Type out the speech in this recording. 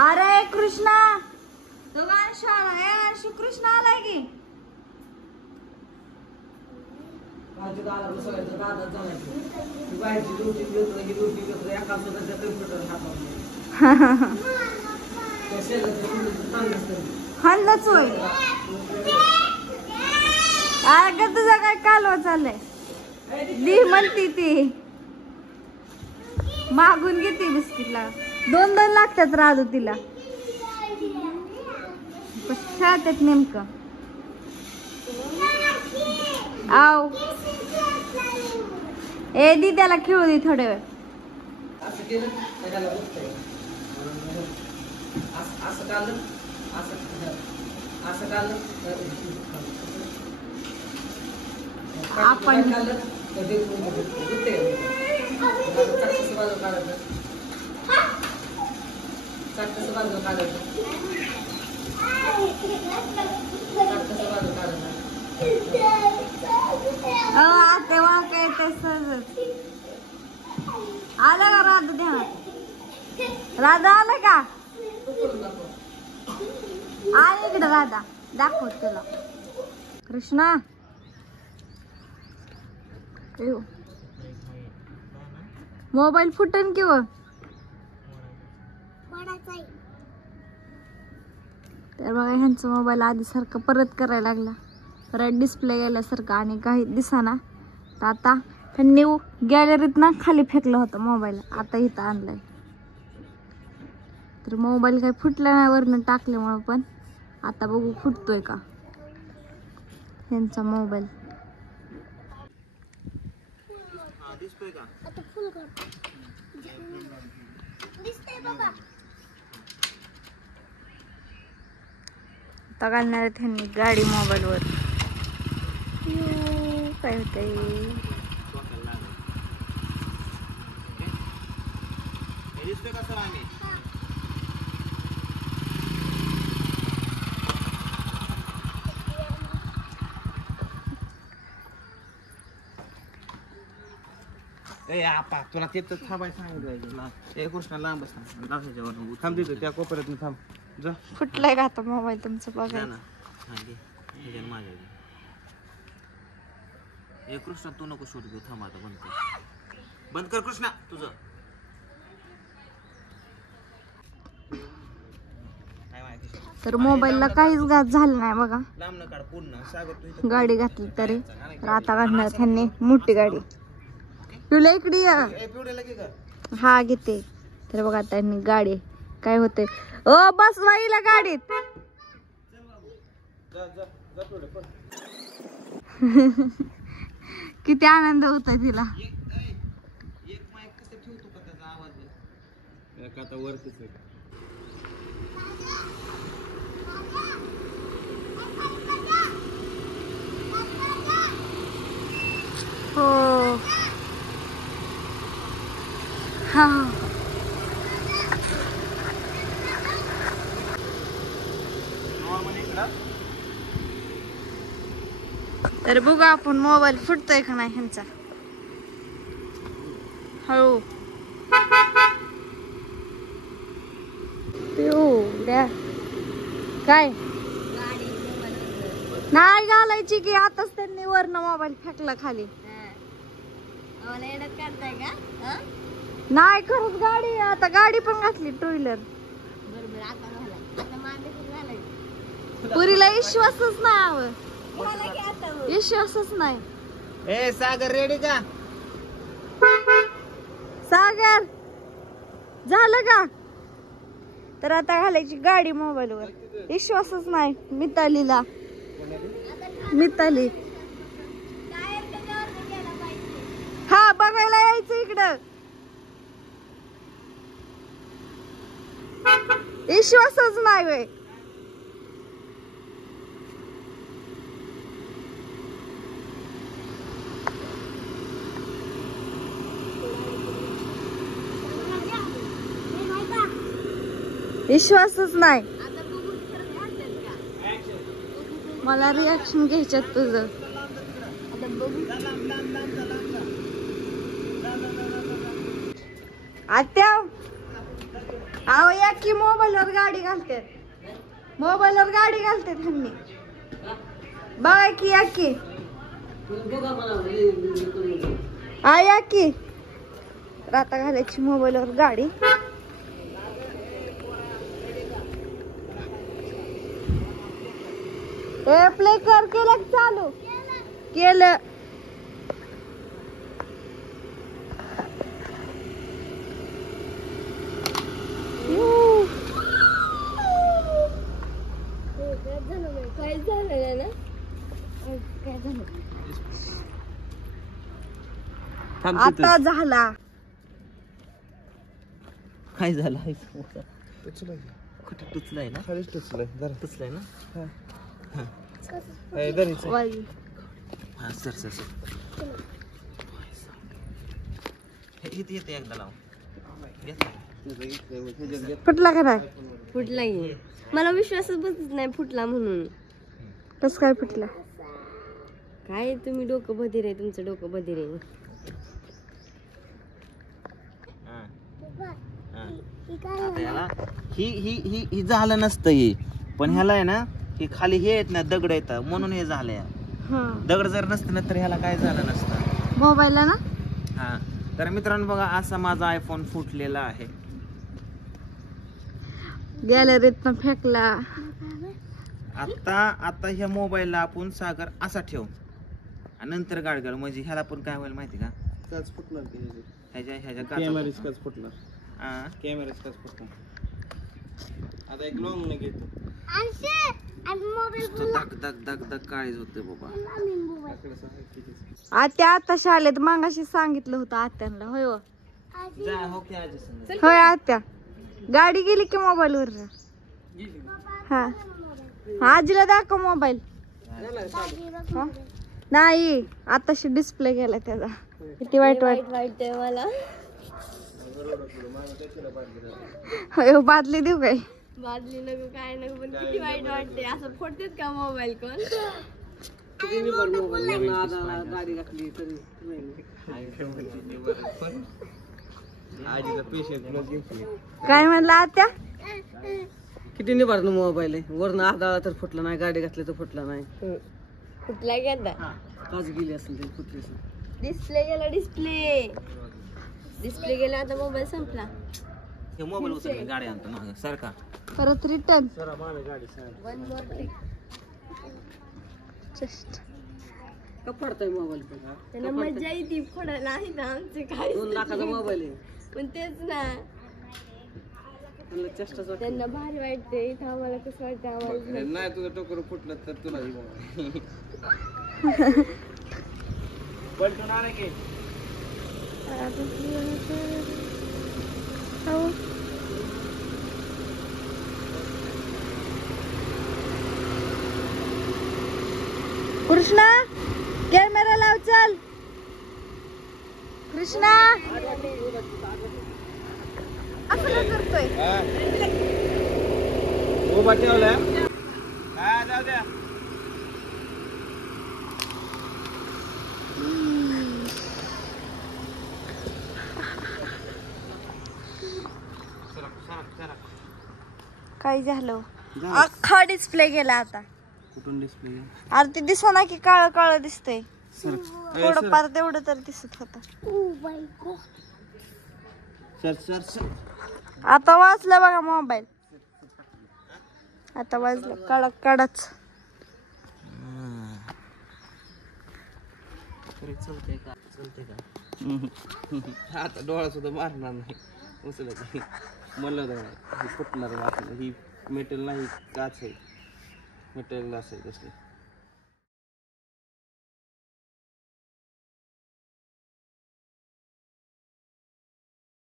अरे कृष्णा तो शाळा आहे आणि कृष्ण आलाय की हल्लच होय अगं तुझा काय कालवा चाललाय ली म्हणती ती मागून घेते बिस्किटला 2-2 लागतात राजू तिला खेळतात नेमकं आव ए दी त्याला खेळू दे थोड्या वेळ आपण तेव्हा काय ते सहज आलं का राधा ध्यानात राधा आलं का आलं इकडं राधा दाखवत तुला कृष्णा मोबाईल फुटन किंवा तर बघा ह्यांचा मोबाईल आधी सारखं परत करायला लागला परत डिस्प्ले गेल्यासारखं आणि काही दिसाना तर आता त्यांनी गॅलरीत ना खाली फेकलं होतं मोबाईल आता इथं आणलाय तर मोबाईल काही फुटला नाही वरनं टाकल्यामुळं पण आता बघू फुटतोय का ह्यांचा मोबाईल आता घालणार आहेत ह्यांनी गाडी मोबाईल वर काय होतंय ए आपा तुला तिथं थांबाय सांगितलं ना ए कृष्णा लांब बस लावायच्यावर थांब तिथं त्या कोपऱ्यात थांब जा फुटलाय का आता मोबाईल तुमचं बघा ना माझ्या ए कृष्णा तू नको शूट घेऊ थांब आता बंद कर कृष्णा तुझं तर मोबाईलला काहीच घात झालं नाही बघा लांब न काढ पूर्ण सागर तू गाडी घातली तरी तर आता घालणार त्यांनी मोठी गाडी तुला इकडे हा घेते तर बघा त्यांनी गाडी काय होते ओ बस वाईला गाडीत किती आनंद होता तिला हो हा तर बघू आपण मोबाईल फुटतोय का नाही ह्यांचा हळू द्या काय नाही घालायची की आताच त्यांनी वरनं मोबाईल फेकला खाली नाही खरंच गाडी आता गाडी पण घातली 2 व्हीलर पुरीला विश्वासच नाही विश्वासच नाही ए सागर रेडी का सागर झालं का तर आता घालायची गाडी मोबाईल वर विश्वासच नाही मितालीला मिताली हा बघायला यायचं इकडं विश्वासच नाही वे विश्वासच नाही मला रिॲक्शन घ्यायच्यात तुझं आत्या अहो या की मोबाईलवर गाडी घालतात, मोबाईलवर गाडी घालतात ह्यांनी. बघा की या की या की राता घालायची मोबाईलवर गाडी. प्ले कर केलं चालू केलं. काय झालं ना काय झालं आता झाला. काय झालं कुठे टुचलाय ना? खालीच टुचलाय. जरा टुचलाय ना? सर सर सर इथे येते एकदा लाव. फुटला का नाही? फुटला की मला विश्वासच बसत नाही फुटला म्हणून. कस काय फुटला? काय तुम्ही डोकं बधीर आहे, तुमचं डोकं बधीर आहे. आता याला ही ही ही ही झालं नसतं हे, पण ह्याला आहे ना हे खाली हे येत ना दगड येतात म्हणून हे झालंय. दगड जर नसतं ना तर ह्याला काय झालं नसतं मोबाईलला ना. हा तर मित्रांनो बघा असा माझा आयफोन फुटलेला आहे. गॅलरीत फेकला. आता ह्या मोबाईलला आपण सागर असा ठेव आणि नंतर गाडी घालू म्हणजे ह्याला पण काय होईल माहिती का? काच फुटणार ह्याच्या कॅमेराच काच फुटणार. कॅमेराच काच फुटणार. आता एक लॉंग न घेतो धक धक धक धक काळीच होते बाबा. आत्या आता शाळेत मागाशी सांगितलं होतं आत्यांना. होय हो जा हो की आजी संग. होय आत्या गाडी गेली की मोबाईल वर. हा आजीला दाखव मोबाईल. नाही आताशी डिस्प्ले गेला त्याचा. किती वाईट वाटतंय मला. होय बादली देऊ काय? बादली नको काय नको पण किती वाईट वाटते. असं फोडतेत का मोबाईल कोण? गाडी घातली तरी आजीचा पेशंट काय म्हणला आत्या? किती निभारलं मोबाईल आहे. वरनं आदळा तर फुटला नाही, गाडी घातली तर फुटला नाही. फुटला गेला. काच गेली असेल तरी फुटली. डिस्प्ले गेला. डिस्प्ले गेला. आता मोबाईल संपला. हे मोबाईल उचलून गाडी आणतो ना सारखा परत return. One more trick. Just का फोडताय मोबाईल? त्यांना मजा येते फोडायला. आहे ना आमचे काय 2 लाखाचा मोबाईल आहे. पण तेच ना त्यांना चेष्टाच वाटते. त्यांना भारी वाटते. इथं आम्हाला कसं वाटतं आम्हाला नाही तुझं टोकर फुटलं तर तुला पलटून आला की कृष्णा कॅमेरा लाव चल. कृष्णा असं करतोय. उभा ठेवलाय. हा जाऊ द्या. काय झालं? अख्खा डिस्प्ले गेला आता. कुठून डिस्प्ले? अरे ते दिसना की काळ काळ दिसतंय. सर थोडं फार तेवढं तर दिसत होता. सर सर सर आता वाजलं बघा मोबाईल. आता वाजलं कडक कडच. चलते का चलते का? आता डोळा सुद्धा मारणार नाही. उचलत नाही म्हणलं हे फुटणार वाटलं. ही मेटल नाही काच आहे. मेटल ग्लास आहे कसली.